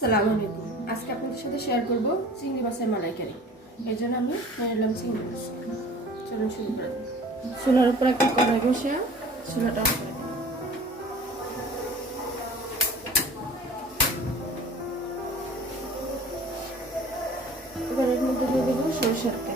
সালাম আলাইকুম। আজকে আপনাদের সাথে শেয়ার করব চিংড়ি মাছের মালাইকারি। এর জন্য আমি নিলাম চিংড়ি মাছ। চলুন শুরু করে দিই চুলার উপর একটা কড়াই বসে চুলাটা এর মধ্যে দিয়ে দেবো সরষের তেল।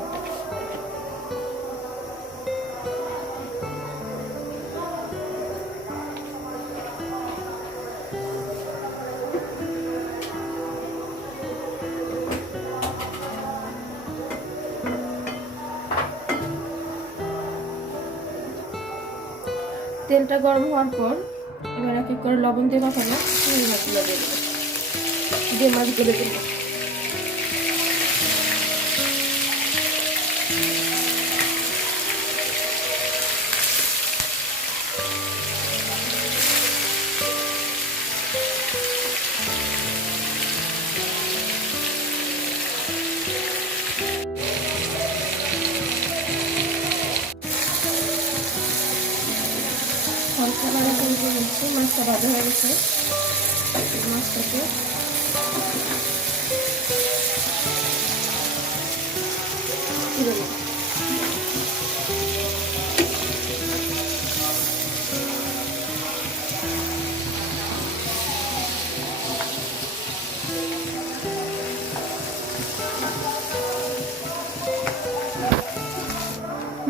তেলটা গরম হওয়ার পর এবার এক এক করে লবণ দিয়ে মাখাবো। দিয়ে মাছগুলো দিয়ে দেবো। দিচ্ছি মাছটা ভাজা হয়ে গেছে মাছটাকে।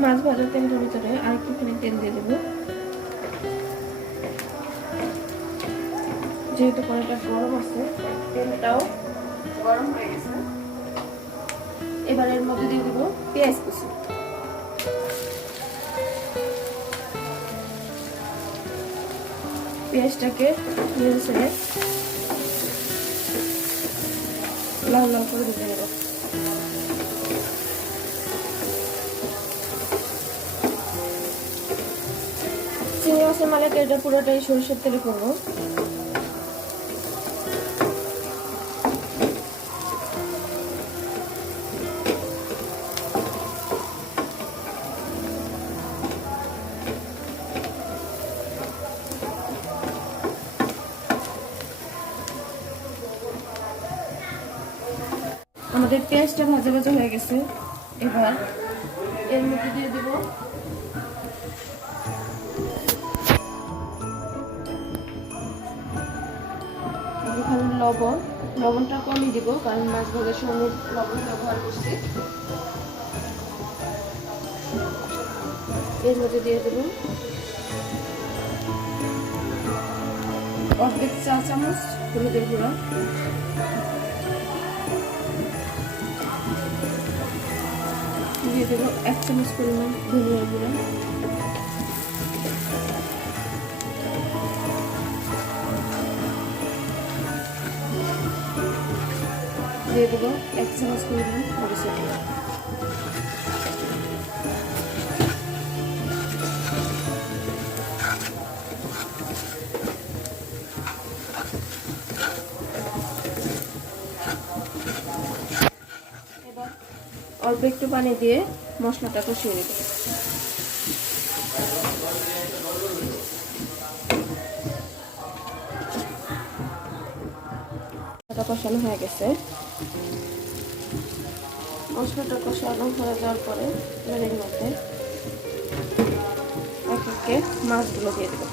মাছ ভাজার তেলটার ভিতরে আর একটুখানি তেল দিয়ে দেবো যেহেতু কড়াইটা গরম আছে, তেলটাও গরম হয়ে গেছে। এবার এর মধ্যে দিয়ে দিব পেঁয়াজ কুচি। পেঁয়াজটাকে নেড়ে ছেড়ে লাল লাল করে দিতে হবে চিংড়ি মাছের মালাইকারিটা পুরোটাই সরিষার তেলে করব। আমাদের পেঁয়াজটা ভাজা ভাজা হয়ে গেছে। এবার এর মধ্যে দিয়ে দেব। লবণ। লবণটা কমই দিব, কারণ মাছ ভাজার সময় লবণ ব্যবহার করছি। এর মধ্যে দিয়ে দেব। অর্ধেক চা চামচ হলুদের গুঁড়া। দিয়ে দেবো এক চামচ পরিমাণ ধনিয়া গুঁড়া। দিয়ে দেবো এক চামচ পরিমাণ মরিচের গুঁড়া। অল্প একটু পানি দিয়ে মশলাটা কষিয়ে মশলাটা কষানো হয়ে গেছে। মশলাটা কষানো হয়ে যাওয়ার পরে এর মধ্যে এক একে মাছগুলো দিয়ে দেবো।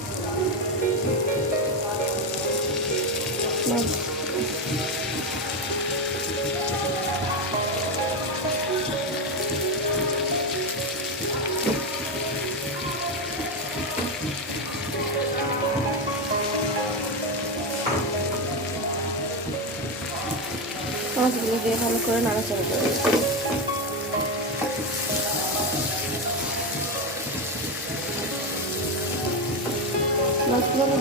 মাছগুলো দিয়ে ভালো করে নাড়াচাড়া করে। মাছগুলো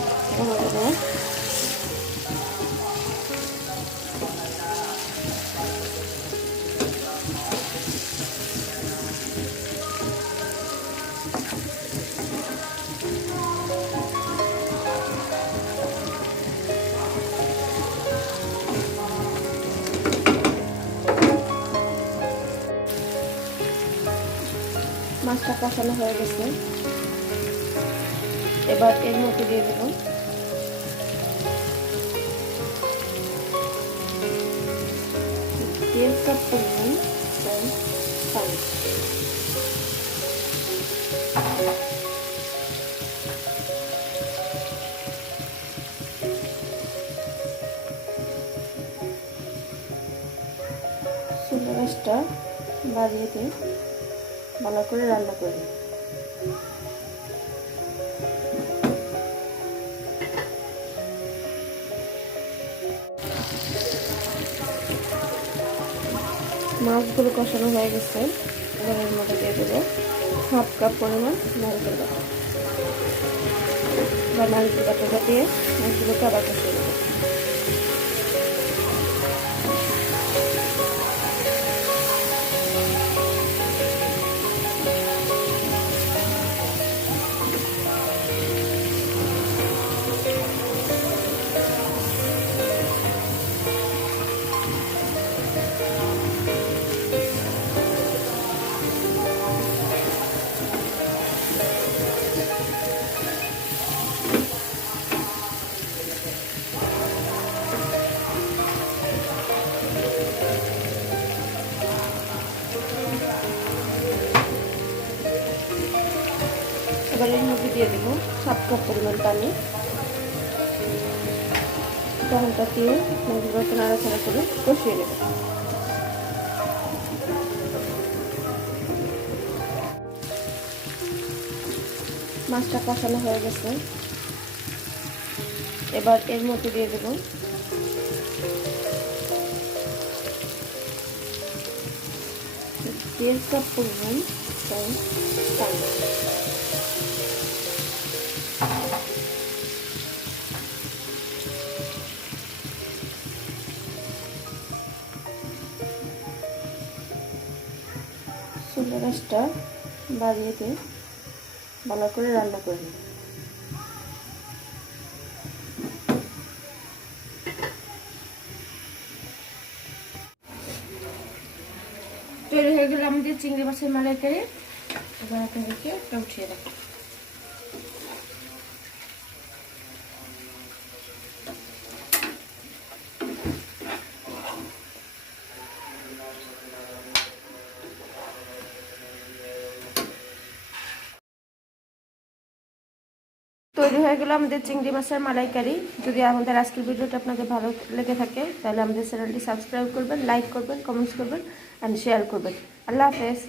মাছটা কষানো হয়ে গেছে। এবার এর মধ্যে দিয়ে দেবো। গাছটা বাড়িয়ে দিয়ে ভালো করে রান্না করি মাছগুলো কষানো হয়ে গেছে। এর মধ্যে দিয়ে দেবো। হাফ কাপ পরিমাণ নারকেল বাটা। বা নারকেল বাটাটা দিয়ে মাছগুলোকে আবার কষিয়ে দিয়ে দেবো সাত কাপ পরিমাণ পানি। টমেটো দিয়ে মাছগুলোকে নাড়াচাড়া করে কষিয়ে নেব। মাছটা কষানো হয়ে গেছে। এবার এর মধ্যে দিয়ে দেবো দেড় কাপ পরিমাণ চুলা গাছটা বাড়িয়ে দিয়ে ভালো করে রান্না করে নিই। তৈরি হয়ে গেল আমাদের চিংড়ি মাছের মালাইকারি। এবার আপনাদেরকে উঠিয়ে রাখি। তৈরি হয়ে গেল আমাদের চিংড়ি মাছের মালাইকারি। যদি আমাদের আজকের ভিডিওটা আপনাদের ভালো লেগে থাকে, তাহলে আমাদের চ্যানেলটি সাবস্ক্রাইব করবেন, লাইক করবেন, কমেন্টস করবেন অ্যান্ড শেয়ার করবেন। আল্লাহ হাফেজ।